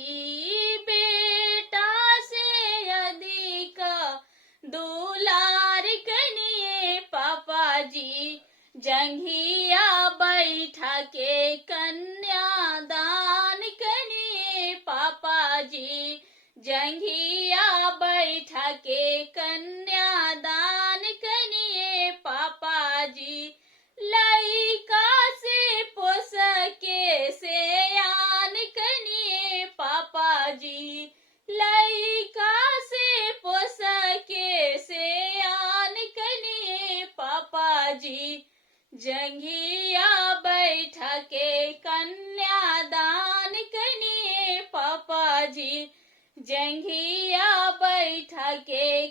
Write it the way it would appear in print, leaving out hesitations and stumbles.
जी, बेटा से अधिक दुलार कनिए पापा जी, जंघिया बैठा के कन्यादान कनिए पापा जी, जंघिया बैठा के कन्यादान कनिए पापा जी, लइका से पोस के सयान कनिए पापा जी, लइका से पोस के सयान कनिए पापा जी, जंघिया बैठा के कन्यादान कनिए पापा जी, जंघिया बैठा के